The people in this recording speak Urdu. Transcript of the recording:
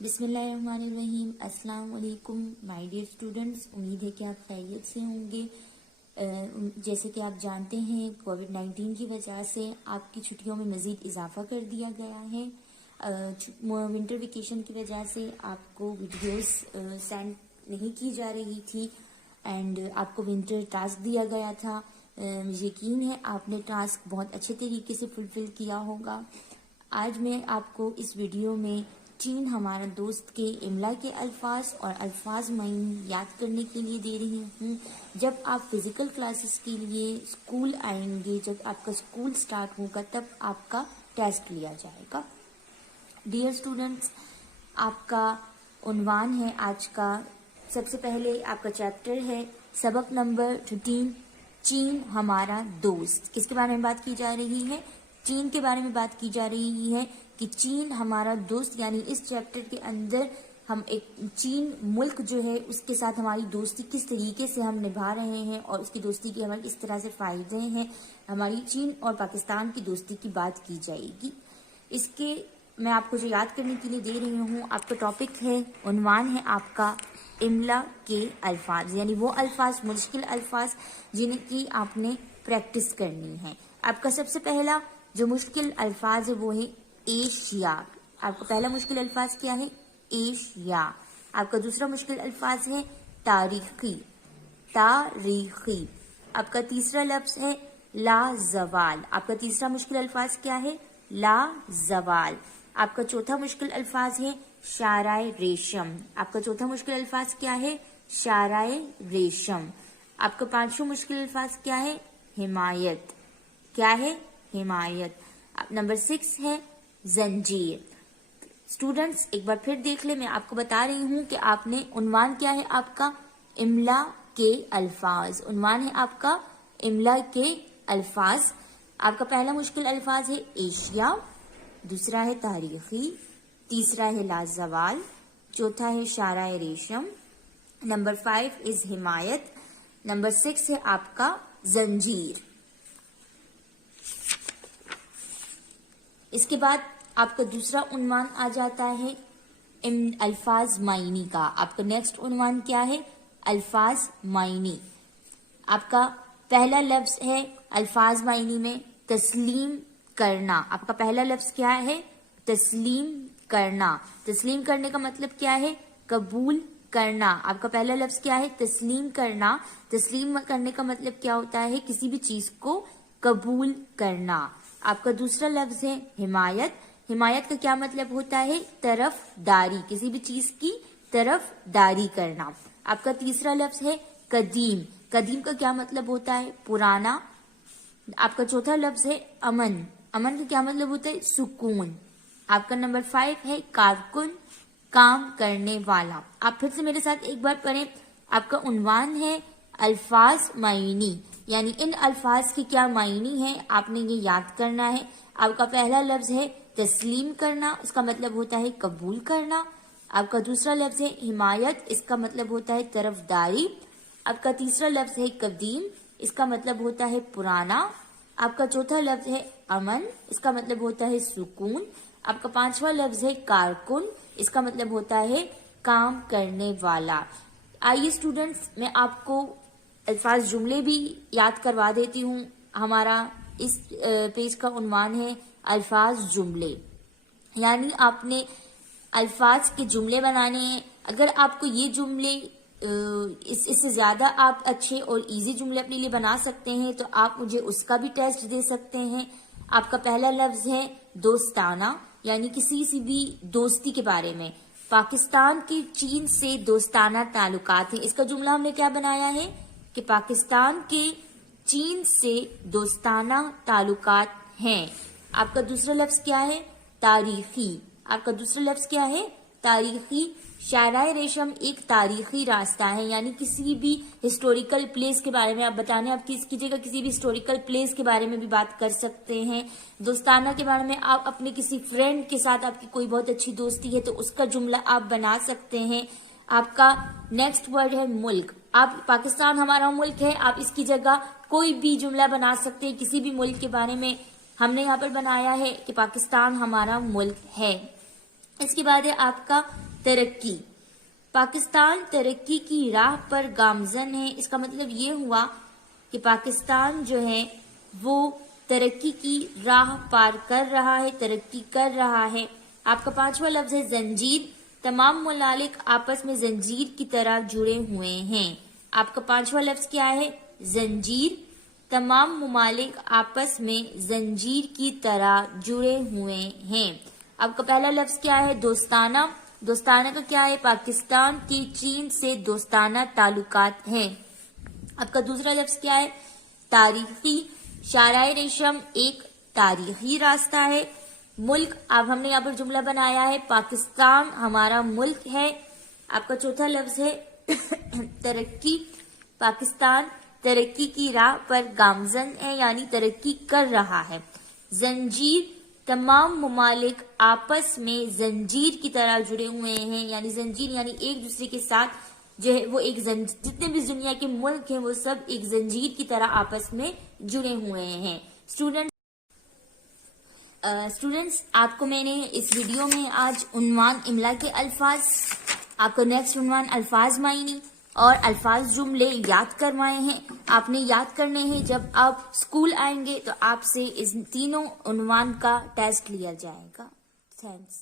بسم اللہ الرحمن الرحیم۔ السلام علیکم مائی ڈیئر اسٹوڈنٹس، امید ہے کہ آپ خیریت سے ہوں گے۔ جیسے کہ آپ جانتے ہیں کووڈ-19 کی وجہ سے آپ کی چھٹیوں میں مزید اضافہ کر دیا گیا ہے۔ ونٹر ویکیشن کی وجہ سے آپ کو ویڈیوز سینڈ نہیں کی جا رہی تھی اینڈ آپ کو ونٹر ٹاسک دیا گیا تھا۔ یقین ہے آپ نے ٹاسک بہت اچھے طریقے سے فلفل کیا ہوگا۔ آج میں آپ کو اس ویڈیو میں چین ہمارا دوست کے املا کے الفاظ اور الفاظ معنی یاد کرنے کے لیے دے رہی ہوں۔ جب آپ فزیکل کلاسز کے لیے اسکول آئیں گے، جب آپ کا اسکول سٹارٹ ہوگا، تب آپ کا ٹیسٹ لیا جائے گا۔ ڈیئر اسٹوڈنٹس، آپ کا عنوان ہے آج کا، سب سے پہلے آپ کا چیپٹر ہے سبق نمبر 13، چین ہمارا دوست۔ کس کے بارے میں بات کی جا رہی ہے؟ چین کے بارے میں بات کی جا رہی ہے کہ چین ہمارا دوست، یعنی اس چیپٹر کے اندر ہم ایک چین ملک جو ہے اس کے ساتھ ہماری دوستی کس طریقے سے ہم نبھا رہے ہیں اور اس کی دوستی کے ہمیں کس طرح سے فائدے ہیں، ہماری چین اور پاکستان کی دوستی کی بات کی جائے گی۔ اس کے میں آپ کو جو یاد کرنے کے لیے دے رہی ہوں، آپ کا ٹاپک ہے، عنوان ہے آپ کا املا کے الفاظ، یعنی وہ الفاظ، مشکل الفاظ جن کی آپ نے پریکٹس کرنی ہے۔ آپ کا سب سے پہلا جو مشکل الفاظ ہے وہ ہے ایشیا۔ آپ کا پہلا مشکل الفاظ کیا ہے؟ ایشیا۔ آپ کا دوسرا مشکل الفاظ ہے تاریخی، تاریخی۔ آپ کا تیسرا لفظ ہے لازوال۔ آپ کا تیسرا مشکل الفاظ کیا ہے؟ لازوال۔ آپ کا چوتھا مشکل الفاظ ہے شارائے ریشم۔ آپ کا چوتھا مشکل الفاظ کیا ہے؟ شارائے ریشم۔ آپ کا پانچواں مشکل الفاظ کیا ہے؟ حمایت۔ کیا ہے؟ حمایت۔ نمبر 6 ہے زنجیر۔ اسٹوڈنٹس ایک بار پھر دیکھ لیں، میں آپ کو بتا رہی ہوں کہ آپ نے عنوان کیا ہے آپ کا؟ املا کے الفاظ۔ عنوان ہے آپ کا املا کے الفاظ۔ آپ کا پہلا مشکل الفاظ ہے ایشیا، دوسرا ہے تاریخی، تیسرا ہے لازوال، چوتھا ہے شارائے ریشم، نمبر 5 از حمایت، نمبر 6 ہے آپ کا زنجیر۔ اس کے بعد آپ کا دوسرا عنوان آ جاتا ہے الفاظ معنی کا۔ آپ کا نیکسٹ عنوان کیا ہے؟ الفاظ معنی۔ آپ کا پہلا لفظ ہے الفاظ معنی میں تسلیم کرنا۔ آپ کا پہلا لفظ کیا ہے؟ تسلیم کرنا۔ تسلیم کرنے کا مطلب کیا ہے؟ قبول کرنا۔ آپ کا پہلا لفظ کیا ہے؟ تسلیم کرنا۔ تسلیم کرنے کا مطلب کیا ہوتا ہے؟ کسی بھی چیز کو قبول کرنا۔ آپ کا دوسرا لفظ ہے حمایت۔ حمایت کا کیا مطلب ہوتا ہے؟ طرف داری، کسی بھی چیز کی طرف داری کرنا۔ آپ کا تیسرا لفظ ہے قدیم۔ قدیم کا کیا مطلب ہوتا ہے؟ پرانا۔ آپ کا چوتھا لفظ ہے امن۔ امن کا کیا مطلب ہوتا ہے؟ سکون۔ آپ کا نمبر 5 ہے کارکن، کام کرنے والا۔ آپ پھر سے میرے ساتھ ایک بار پڑھیں۔ آپ کا عنوان ہے الفاظ معنی، یعنی ان الفاظ کی کیا معنی ہے آپ نے یہ یاد کرنا ہے۔ آپ کا پہلا لفظ ہے تسلیم کرنا، اس کا مطلب ہوتا ہے قبول کرنا۔ آپ کا دوسرا لفظ ہے حمایت، اس کا مطلب ہوتا ہے طرفداری۔ آپ کا تیسرا لفظ ہے قدیم، اس کا مطلب ہوتا ہے پرانا۔ آپ کا چوتھا لفظ ہے امن، اس کا مطلب ہوتا ہے سکون۔ آپ کا پانچواں لفظ ہے کارکن، اس کا مطلب ہوتا ہے کام کرنے والا۔ آئیے اسٹوڈنٹس، میں آپ کو الفاظ جملے بھی یاد کروا دیتی ہوں۔ ہمارا اس پیج کا عنوان ہے الفاظ جملے، یعنی آپ نے الفاظ کے جملے بنانے ہیں۔ اگر آپ کو یہ جملے اس سے زیادہ آپ اچھے اور ایزی جملے اپنے لیے بنا سکتے ہیں تو آپ مجھے اس کا بھی ٹیسٹ دے سکتے ہیں۔ آپ کا پہلا لفظ ہے دوستانہ، یعنی کسی سے بھی دوستی کے بارے میں۔ پاکستان کے چین سے دوستانہ تعلقات ہیں۔ اس کا جملہ ہم نے کیا بنایا ہے کہ پاکستان کے چین سے دوستانہ تعلقات ہیں۔ آپ کا دوسرا لفظ کیا ہے؟ تاریخی۔ آپ کا دوسرا لفظ کیا ہے؟ تاریخی۔ شارائے ریشم ایک تاریخی راستہ ہے، یعنی کسی بھی ہسٹوریکل پلیس کے بارے میں آپ بتانے، آپ کس کی جگہ کسی بھی ہسٹوریکل پلیس کے بارے میں بھی بات کر سکتے ہیں۔ دوستانہ کے بارے میں آپ اپنے کسی فرینڈ کے ساتھ آپ کی کوئی بہت اچھی دوستی ہے تو اس کا جملہ آپ بنا سکتے ہیں۔ آپ کا نیکسٹ ورڈ ہے ملک۔ آپ پاکستان ہمارا ملک ہے، آپ اس کی جگہ کوئی بھی جملہ بنا سکتے ہیں کسی بھی ملک کے بارے میں۔ ہم نے یہاں پر بنایا ہے کہ پاکستان ہمارا ملک ہے۔ اس کے بعد ہے آپ کا ترقی. پاکستان ترقی کی راہ پر گامزن ہے. اس کا مطلب یہ ہوا کہ پاکستان جو ہے وہ ترقی کی راہ پار کر رہا ہے, ترقی کر رہا ہے. آپ کا 5واں لفظ ہے زنجیر. تمام ممالک آپس میں زنجیر کی طرح جڑے ہوئے ہیں. آپ کا 5واں لفظ کیا ہے؟ زنجیر. تمام ممالک آپس میں زنجیر کی طرح جڑے ہوئے ہیں. آپ کا پہلا لفظ کیا ہے؟ دوستانہ. دوستانہ کا کیا ہے؟ پاکستان کی چین سے دوستانہ تعلقات ہیں. آپ کا دوسرا لفظ کیا ہے؟ تاریخی. شاہراہ ریشم ایک تاریخی راستہ ہے. ملک، اب ہم نے یہاں پر جملہ بنایا ہے پاکستان ہمارا ملک ہے. آپ کا چوتھا لفظ ہے ترقی. پاکستان ترقی کی راہ پر گامزن ہے یعنی ترقی کر رہا ہے. زنجیر، تمام ممالک آپس میں زنجیر کی طرح جڑے ہوئے ہیں یعنی زنجیر یعنی ایک دوسرے کے ساتھ جو ہے وہ ایک جتنے بھی دنیا کے ملک ہیں وہ سب ایک زنجیر کی طرح آپس میں جڑے ہوئے ہیں. اسٹوڈنٹس آپ کو میں نے اس ویڈیو میں آج عنوان املا کے الفاظ، آپ کو نیکسٹ عنوان الفاظ معنی اور الفاظ جملے یاد کروائے ہیں. آپ نے یاد کرنے ہیں. جب آپ اسکول آئیں گے تو آپ سے اس تینوں عنوان کا ٹیسٹ لیا جائے گا. تھینکس.